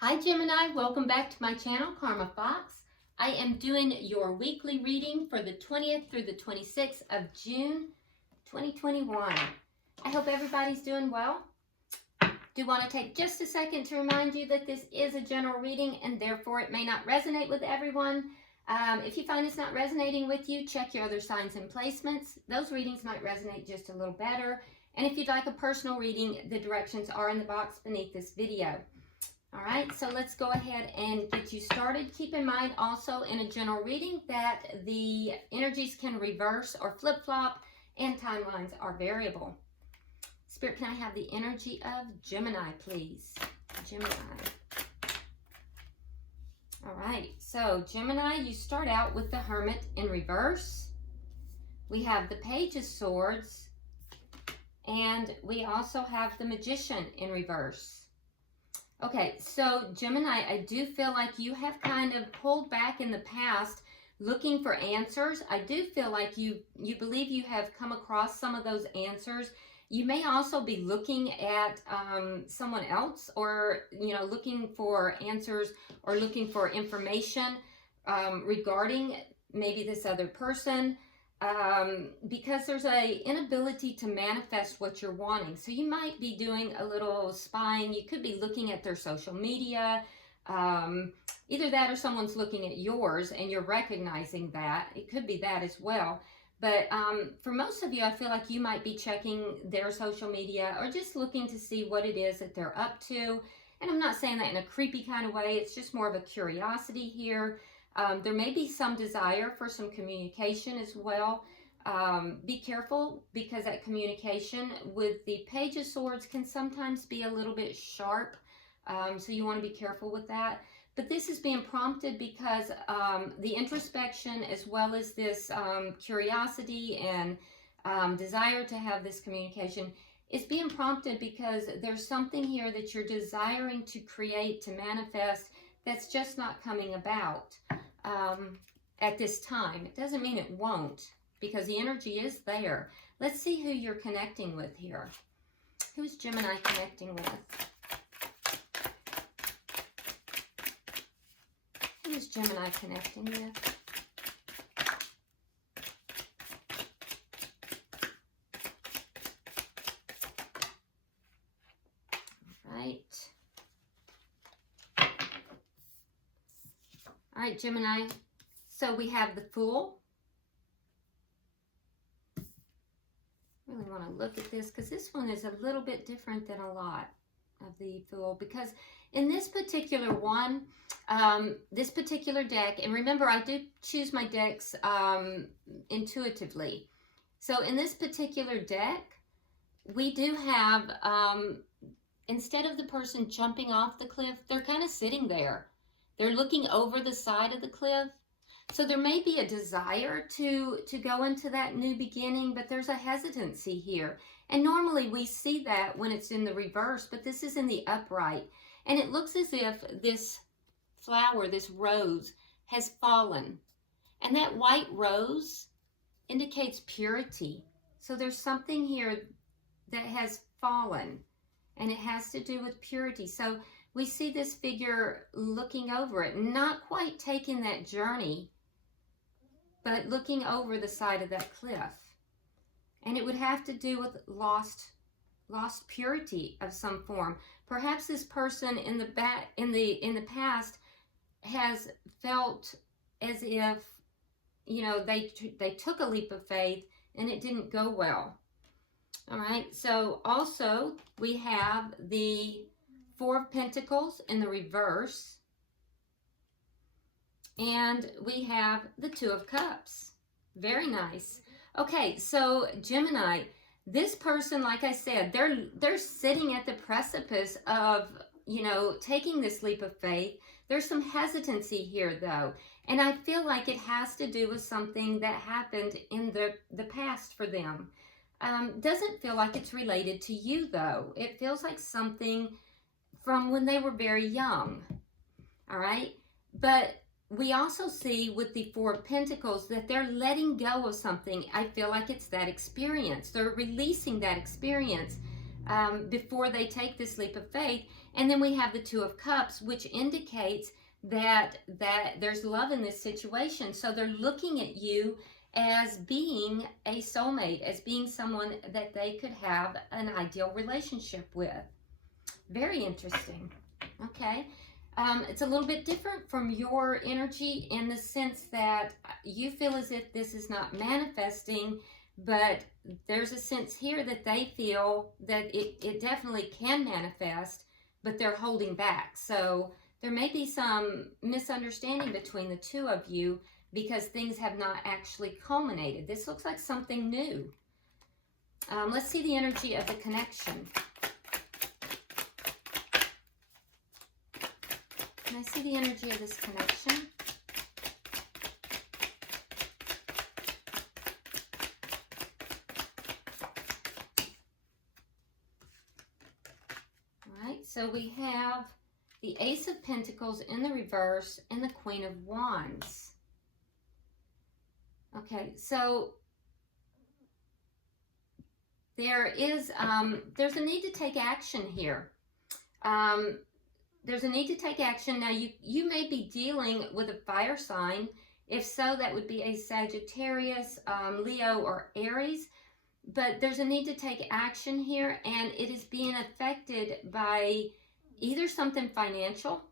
Hi Gemini, welcome back to my channel, Karma Fox. I am doing your weekly reading for the 20th through the 26th of June 2021. I hope everybody's doing well. Do want to take just a second to remind you that this is a general reading and therefore it may not resonate with everyone. If you find it's not resonating with you, check your other signs and placements. Those readings might resonate just a little better. And if you'd like a personal reading, the directions are in the box beneath this video. All right, so let's go ahead and get you started. Keep in mind also in a general reading that the energies can reverse or flip-flop and timelines are variable. Spirit, can I have the energy of Gemini, please? Gemini. All right, so Gemini, you start out with the Hermit in reverse. We have the Page of Swords, and we also have the Magician in reverse. Okay, so Gemini, I do feel like you have kind of pulled back in the past looking for answers. I do feel like you believe you have come across some of those answers. You may also be looking at someone else, or looking for answers or looking for information regarding maybe this other person. Because there's a inability to manifest what you're wanting. So you might be doing a little spying. You could be looking at their social media. Either that or someone's looking at yours and you're recognizing that. It could be that as well. But for most of you, I feel like you might be checking their social media or just looking to see what it is that they're up to. And I'm not saying that in a creepy kind of way. It's just more of a curiosity here. There may be some desire for some communication as well. Be careful, because that communication with the Page of Swords can sometimes be a little bit sharp. So you want to be careful with that. But this is being prompted because the introspection, as well as this curiosity and desire to have this communication, is being prompted because there's something here that you're desiring to create, to manifest, that's just not coming about at this time. It doesn't mean it won't, because the energy is there. Let's see who you're connecting with here. Who's Gemini connecting with? Who is Gemini connecting with? All right, Gemini, so we have the Fool. Really want to look at this because this one is a little bit different than a lot of the Fool, because in this particular one, this particular deck, and remember I do choose my decks intuitively. So in this particular deck, we do have, instead of the person jumping off the cliff, they're kind of sitting there. They're looking over the side of the cliff. So there may be a desire to go into that new beginning, but there's a hesitancy here. And normally we see that when it's in the reverse, but this is in the upright. And it looks as if this flower, this rose, has fallen. And that white rose indicates purity. So there's something here that has fallen, and it has to do with purity. So we see this figure looking over it, not quite taking that journey, but looking over the side of that cliff. And it would have to do with lost purity of some form. Perhaps this person in the past has felt as if, they took a leap of faith and it didn't go well. All right, so also we have the Four of Pentacles in the reverse, and we have the Two of Cups. Very nice. Okay, so Gemini, this person, like I said, they're sitting at the precipice of, taking this leap of faith. There's some hesitancy here though, and I feel like it has to do with something that happened in the past for them. Doesn't feel like it's related to you though. It feels like something from when they were very young. All right, but we also see with the Four of Pentacles that they're letting go of something. I feel like it's that experience. They're releasing that experience. before they take this leap of faith. And then we have the Two of Cups, which indicates that there's love in this situation. So they're looking at you as being a soulmate, as being someone that they could have an ideal relationship with. Very interesting. Okay. It's a little bit different from your energy in the sense that you feel as if this is not manifesting, but there's a sense here that they feel that it definitely can manifest, but they're holding back. So there may be some misunderstanding between the two of you because things have not actually culminated. This looks like something new. Let's see the energy of the connection. Can I see the energy of this connection? All right, so we have the Ace of Pentacles in the reverse and the Queen of Wands. Okay, so there's a need to take action here. There's a need to take action. Now, you may be dealing with a fire sign. If so, that would be a Sagittarius, Leo, or Aries. But there's a need to take action here, and it is being affected by either something financial.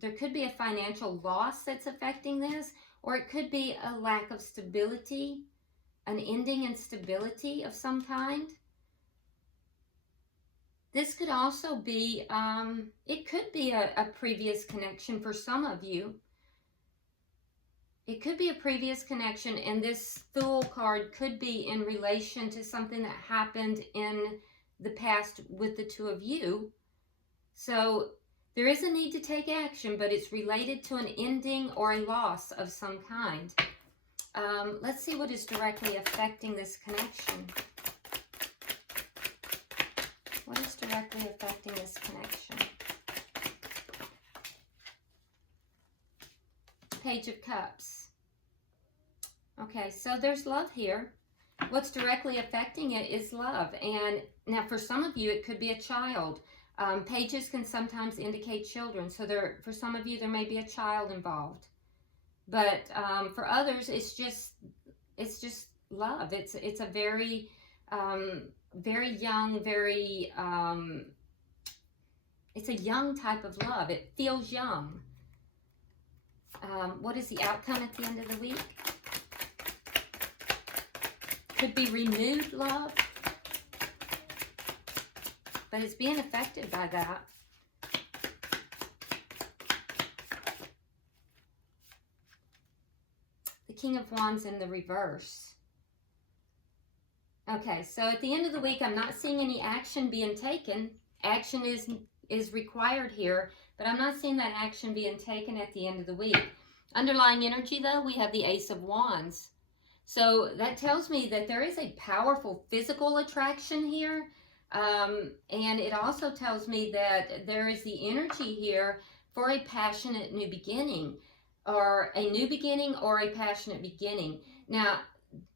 There could be a financial loss that's affecting this, or it could be a lack of stability, an ending in stability of some kind. This could also be, it could be a previous connection for some of you. It could be a previous connection, and this Fool card could be in relation to something that happened in the past with the two of you. So there is a need to take action, but it's related to an ending or a loss of some kind. Let's see what is directly affecting this connection. What is directly affecting this connection? Page of Cups. Okay, so there's love here. What's directly affecting it is love. And now for some of you, it could be a child. Pages can sometimes indicate children. So for some of you, there may be a child involved. But for others, it's just love. It's a very young, it's a young type of love. It feels young. What is the outcome at the end of the week? Could be renewed love, but it's being affected by that. The King of Wands in the reverse. Okay, so at the end of the week, I'm not seeing any action being taken. Action is required here, but I'm not seeing that action being taken at the end of the week. Underlying energy, though, we have the Ace of Wands. So that tells me that there is a powerful physical attraction here. And it also tells me that there is the energy here for a passionate new beginning, or a new beginning or a passionate beginning. Now,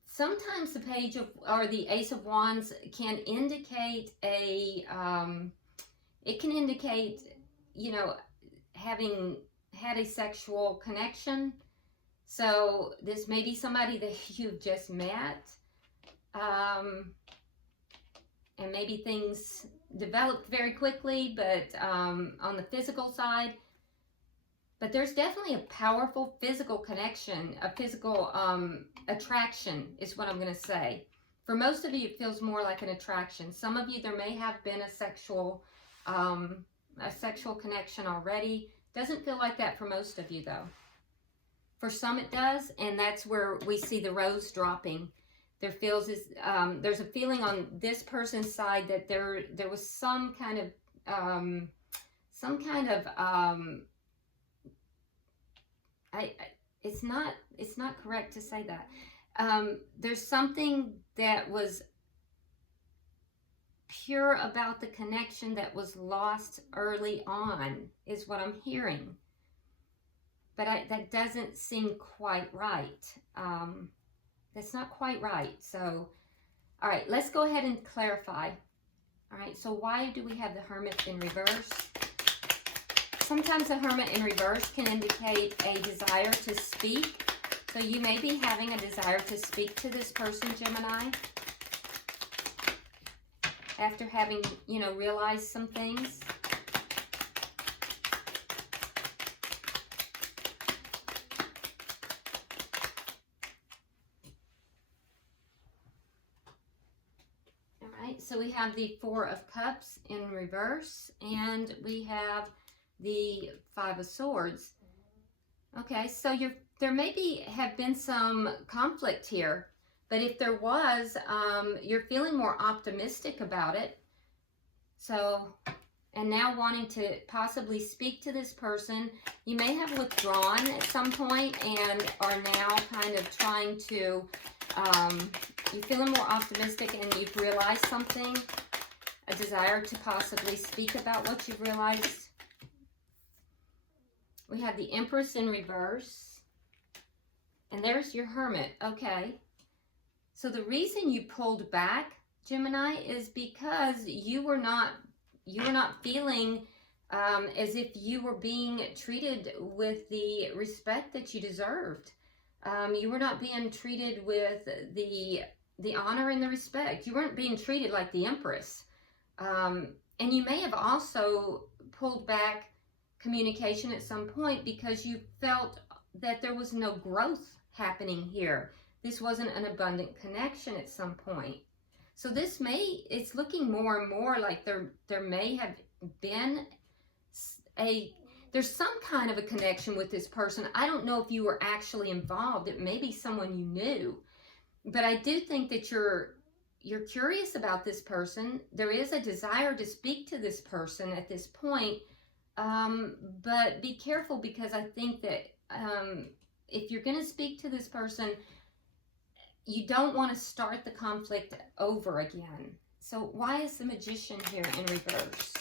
sometimes the page of, or the Ace of Wands can indicate it can indicate, you know, having had a sexual connection. So this may be somebody that you've just met. And maybe things developed very quickly, but on the physical side. But there's definitely a powerful physical connection, a physical attraction is what I'm going to say. For most of you, it feels more like an attraction. Some of you, there may have been a sexual connection already. Doesn't feel like that for most of you, though. For some, it does, and that's where we see the rose dropping. There's a feeling on this person's side that there was some kind of it's not correct to say that. There's something that was pure about the connection that was lost early on, is what I'm hearing. But that doesn't seem quite right. That's not quite right. So, all right, let's go ahead and clarify. All right, so why do we have the Hermit in reverse? Sometimes the Hermit in reverse can indicate a desire to speak. So you may be having a desire to speak to this person, Gemini, after having, you know, realized some things. All right, so we have the Four of Cups in reverse, and we have the Five of Swords. Okay, so there maybe have been some conflict here, but if there was, you're feeling more optimistic about it. So, and now wanting to possibly speak to this person. You may have withdrawn at some point and are now kind of trying to, you're feeling more optimistic and you've realized something, a desire to possibly speak about what you've realized. We have the Empress in reverse. And there's your Hermit. Okay. So the reason you pulled back, Gemini, is because you were not feeling as if you were being treated with the respect that you deserved. You were not being treated with the honor and the respect. You weren't being treated like the Empress. And you may have also pulled back communication at some point because you felt that there was no growth happening here. This wasn't an abundant connection at some point. So this it's looking more and more like there may have been there's some kind of a connection with this person. I don't know if you were actually involved. It may be someone you knew. But I do think that you're curious about this person. There is a desire to speak to this person at this point. But be careful, because I think that if you're going to speak to this person, you don't want to start the conflict over again. So why is the Magician here in reverse?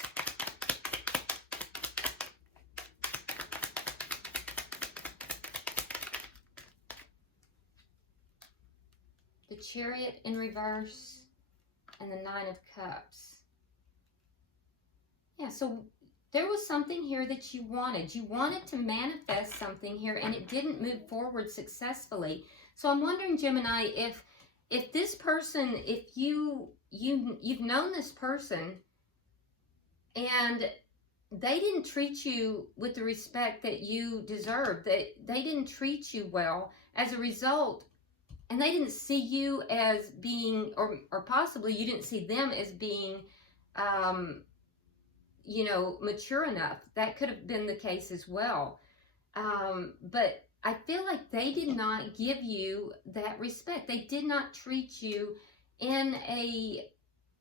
The Chariot in reverse and the Nine of Cups. Yeah, so there was something here that you wanted. You wanted to manifest something here, and it didn't move forward successfully. So I'm wondering, Gemini, if this person, if you've known this person, and they didn't treat you with the respect that you deserve, that they didn't treat you well as a result, and they didn't see you as being, or possibly you didn't see them as being, you know, mature enough. That could have been the case as well. But I feel like they did not give you that respect. They did not treat you in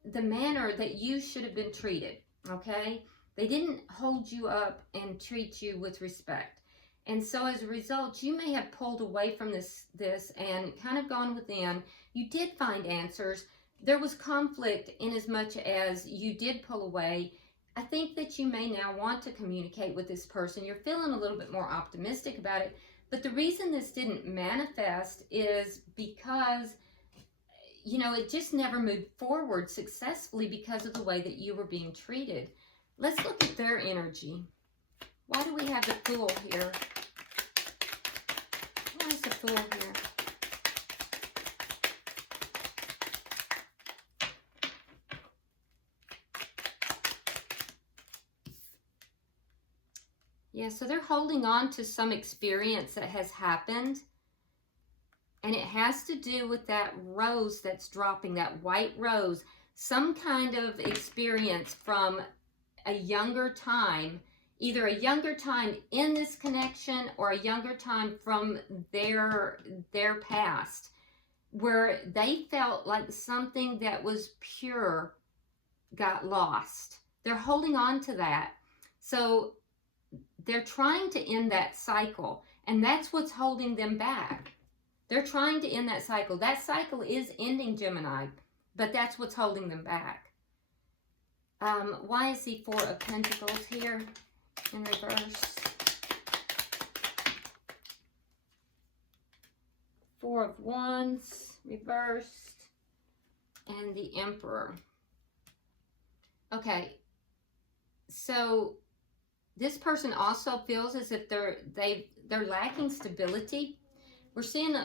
the manner that you should have been treated, okay? They didn't hold you up and treat you with respect. And so as a result, you may have pulled away from this and kind of gone within. You did find answers. There was conflict in as much as you did pull away. I think that you may now want to communicate with this person. You're feeling a little bit more optimistic about it. But the reason this didn't manifest is because, you know, it just never moved forward successfully because of the way that you were being treated. Let's look at their energy. Why do we have the Fool here? Why is the Fool here? Yeah, so they're holding on to some experience that has happened. And it has to do with that rose that's dropping, that white rose. Some kind of experience from a younger time, either a younger time in this connection or a younger time from their past, where they felt like something that was pure got lost. They're holding on to that. So they're trying to end that cycle, and that's what's holding them back. They're trying to end that cycle. That cycle is ending, Gemini, but that's what's holding them back. Why is the Four of Pentacles here in reverse? Four of Wands reversed, and the Emperor. Okay, so this person also feels as if they're lacking stability. We're seeing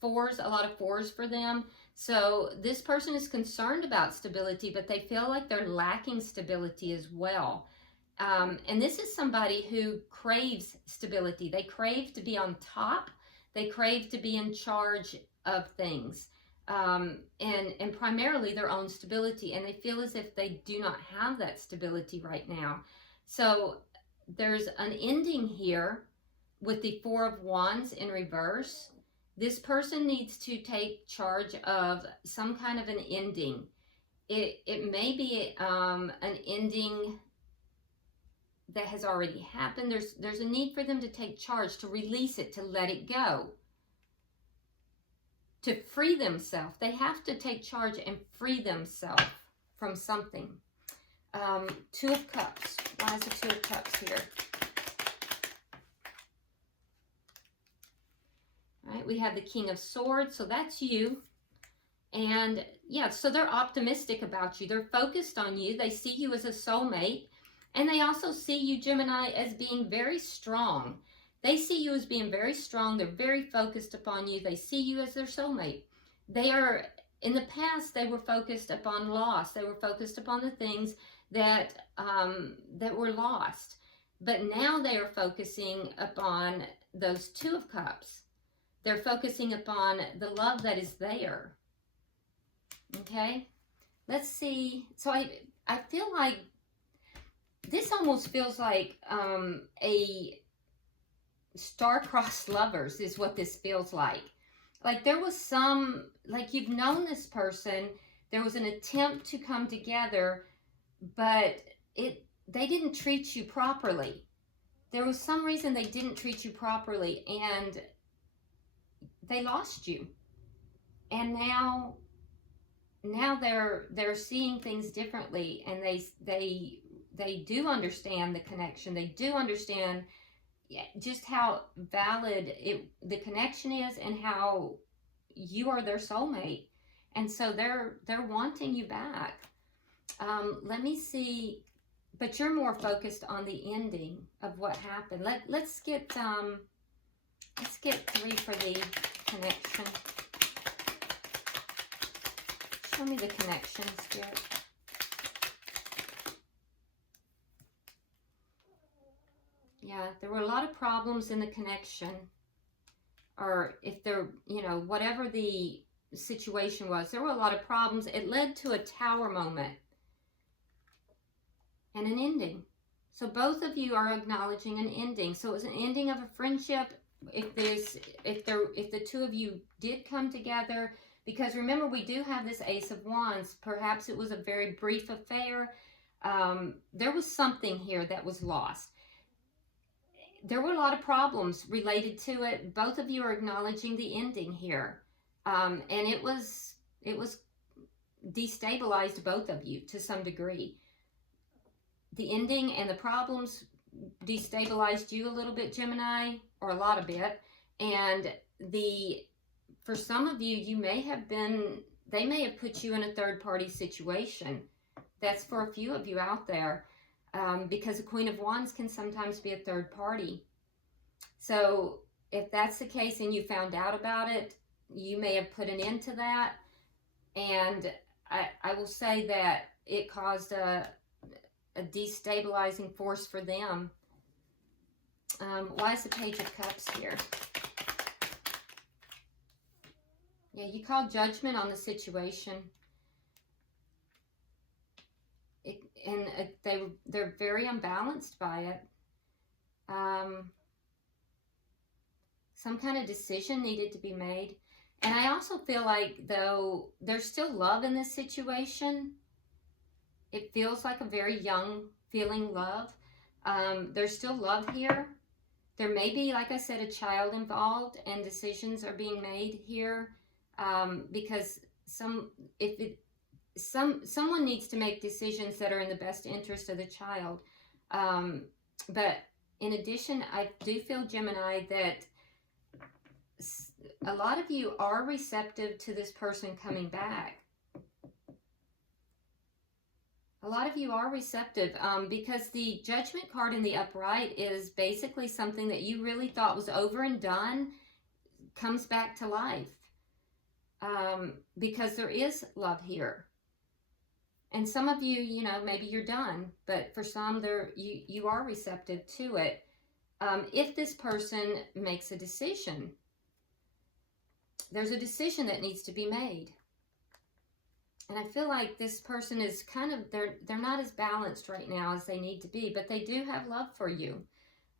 fours, a lot of fours for them. So this person is concerned about stability, but they feel like they're lacking stability as well. And this is somebody who craves stability. They crave to be on top. They crave to be in charge of things. And primarily their own stability. And they feel as if they do not have that stability right now. So there's an ending here with the Four of Wands in reverse. This person needs to take charge of some kind of an ending. It may be an ending that has already happened. There's a need for them to take charge, to release it, to let it go, to free themselves. They have to take charge and free themselves from something. Two of Cups. Why is the Two of Cups here? All right, we have the King of Swords, so that's you. And yeah, so they're optimistic about you. They're focused on you. They see you as a soulmate. And they also see you, Gemini, as being very strong. They see you as being very strong. They're very focused upon you. They see you as their soulmate. They are, in the past, they were focused upon loss. They were focused upon the things that were lost. But now they are focusing upon those Two of Cups. They're focusing upon the love that is there. Okay? Let's see. So I feel like this almost feels like a star-crossed lovers is what this feels like. Like there was some, like you've known this person, there was an attempt to come together, but they didn't treat you properly. There was some reason they didn't treat you properly, and they lost you. And now they're seeing things differently, and they do understand the connection. They do understand just how valid the connection is, and how you are their soulmate. And so they're wanting you back. Let me see, but you're more focused on the ending of what happened. Let's get 3 for the connection. Show me the connection, Spirit. Yeah, there were a lot of problems in the connection, or if there, whatever the situation was, there were a lot of problems. It led to a Tower moment and an ending. So both of you are acknowledging an ending. So it was an ending of a friendship. If the two of you did come together, because remember, we do have this Ace of Wands. Perhaps it was a very brief affair. There was something here that was lost. There were a lot of problems related to it. Both of you are acknowledging the ending here. And it was destabilized both of you to some degree. The ending and the problems destabilized you a little bit, Gemini, or a lot of bit. And for some of you, they may have put you in a third-party situation. That's for a few of you out there. Because the Queen of Wands can sometimes be a third party. So if that's the case and you found out about it, you may have put an end to that. And I will say that it caused a destabilizing force for them. Why is the Page of Cups here? Yeah, you called judgment on the situation. They're very unbalanced by it. Some kind of decision needed to be made. And I also feel like, though, there's still love in this situation. It feels like a very young feeling love. There's still love here. There may be, like I said, a child involved, and decisions are being made here because someone needs to make decisions that are in the best interest of the child. But in addition, I do feel, Gemini, that a lot of you are receptive to this person coming back. A lot of you are receptive because the Judgment card in the upright is basically something that you really thought was over and done comes back to life because there is love here. And some of you, you know, maybe you're done, but for some, you are receptive to it. If this person makes a decision, there's a decision that needs to be made. And I feel like this person is kind of, they're not as balanced right now as they need to be, but they do have love for you.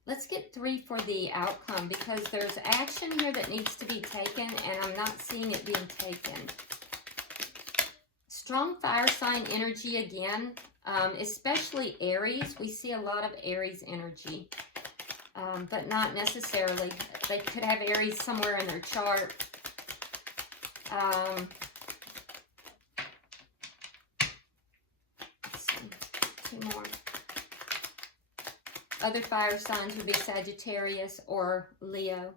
Let's get 3 for the outcome because there's action here that needs to be taken and I'm not seeing it being taken. Strong fire sign energy again, especially Aries. We see a lot of Aries energy, but not necessarily. They could have Aries somewhere in their chart. Let's see, 2 more. Other fire signs would be Sagittarius or Leo.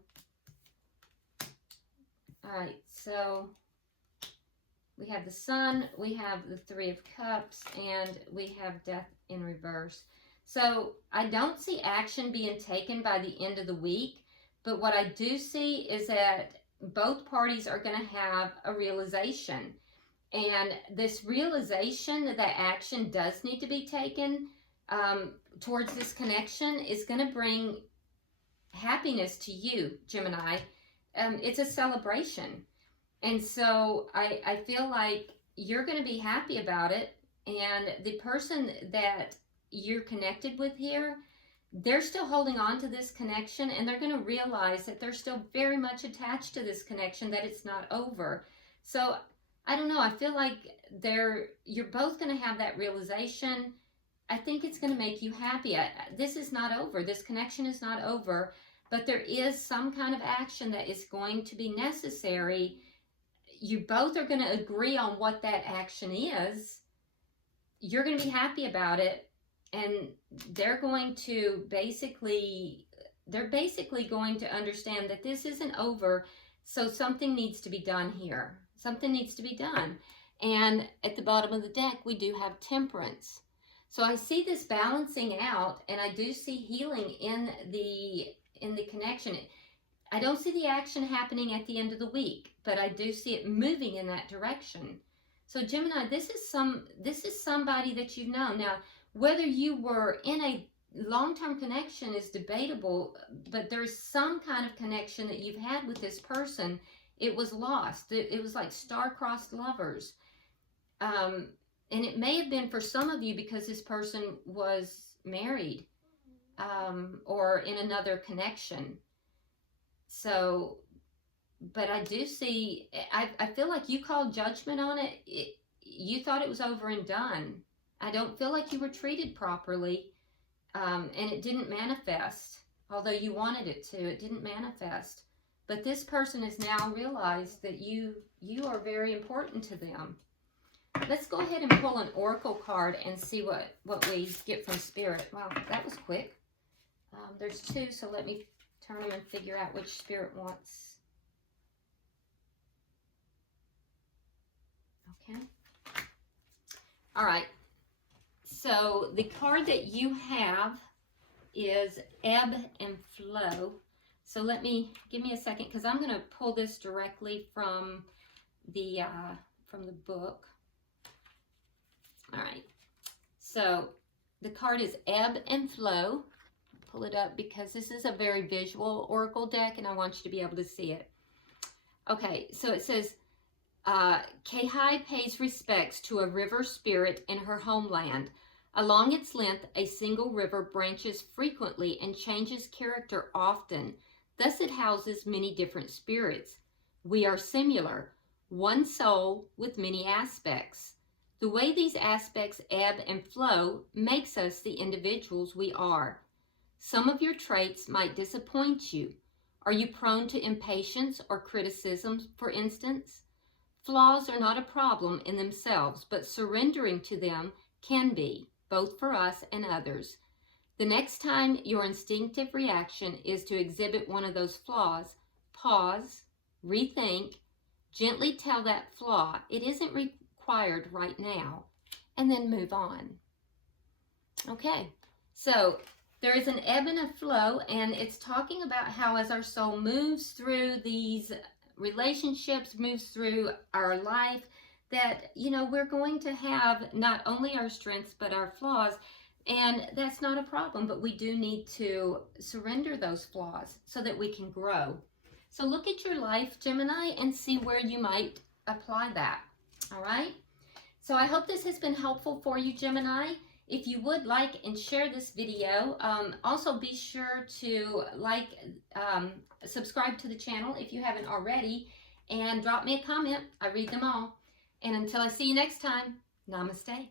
All right, so we have the Sun, we have the 3 of Cups, and we have Death in reverse. So I don't see action being taken by the end of the week, but what I do see is that both parties are going to have a realization. And this realization that action does need to be taken towards this connection is going to bring happiness to you, Gemini. It's a celebration. And so I feel like you're going to be happy about it. And the person that you're connected with here, they're still holding on to this connection and they're going to realize that they're still very much attached to this connection, that it's not over. So I don't know. I feel like you're both going to have that realization. I think it's going to make you happy. This is not over. This connection is not over, but there is some kind of action that is going to be necessary. You both are going to agree on what that action is. You're going to be happy about it. And they're basically going to understand that this isn't over. So something needs to be done here. Something needs to be done. And at the bottom of the deck, we do have Temperance. So I see this balancing out, and I do see healing in the connection. I don't see the action happening at the end of the week, but I do see it moving in that direction. So Gemini, this is somebody that you've known. Now, whether you were in a long-term connection is debatable, but there's some kind of connection that you've had with this person. It was lost. It was like star-crossed lovers. And it may have been for some of you because this person was married or in another connection. So, but I do see, I feel like you called judgment on it. You thought it was over and done. I don't feel like you were treated properly, and it didn't manifest. Although you wanted it to, it didn't manifest. But this person has now realized that you are very important to them. Let's go ahead and pull an oracle card and see what we get from Spirit. Wow, that was quick. There's 2, so let me turn them and figure out which Spirit wants. Okay. All right. So the card that you have is Ebb and Flow. So give me a second because I'm going to pull this directly from the book. All right. So the card is Ebb and Flow. Pull it up because this is a very visual oracle deck and I want you to be able to see it. Okay, so it says, Kahai pays respects to a river spirit in her homeland. Along its length, a single river branches frequently and changes character often. Thus it houses many different spirits. We are similar, one soul with many aspects. The way these aspects ebb and flow makes us the individuals we are. Some of your traits might disappoint you. Are you prone to impatience or criticism, for instance? Flaws are not a problem in themselves, but surrendering to them can be, both for us and others. The next time your instinctive reaction is to exhibit one of those flaws, pause, rethink, gently tell that flaw it isn't required right now, and then move on. Okay, so there is an ebb and a flow, and it's talking about how as our soul moves through these relationships, moves through our life, that, you know, we're going to have not only our strengths, but our flaws. And that's not a problem, but we do need to surrender those flaws so that we can grow. So look at your life, Gemini, and see where you might apply that. All right? So I hope this has been helpful for you, Gemini. If you would like and share this video, also be sure to subscribe to the channel if you haven't already, and drop me a comment. I read them all. And until I see you next time, namaste.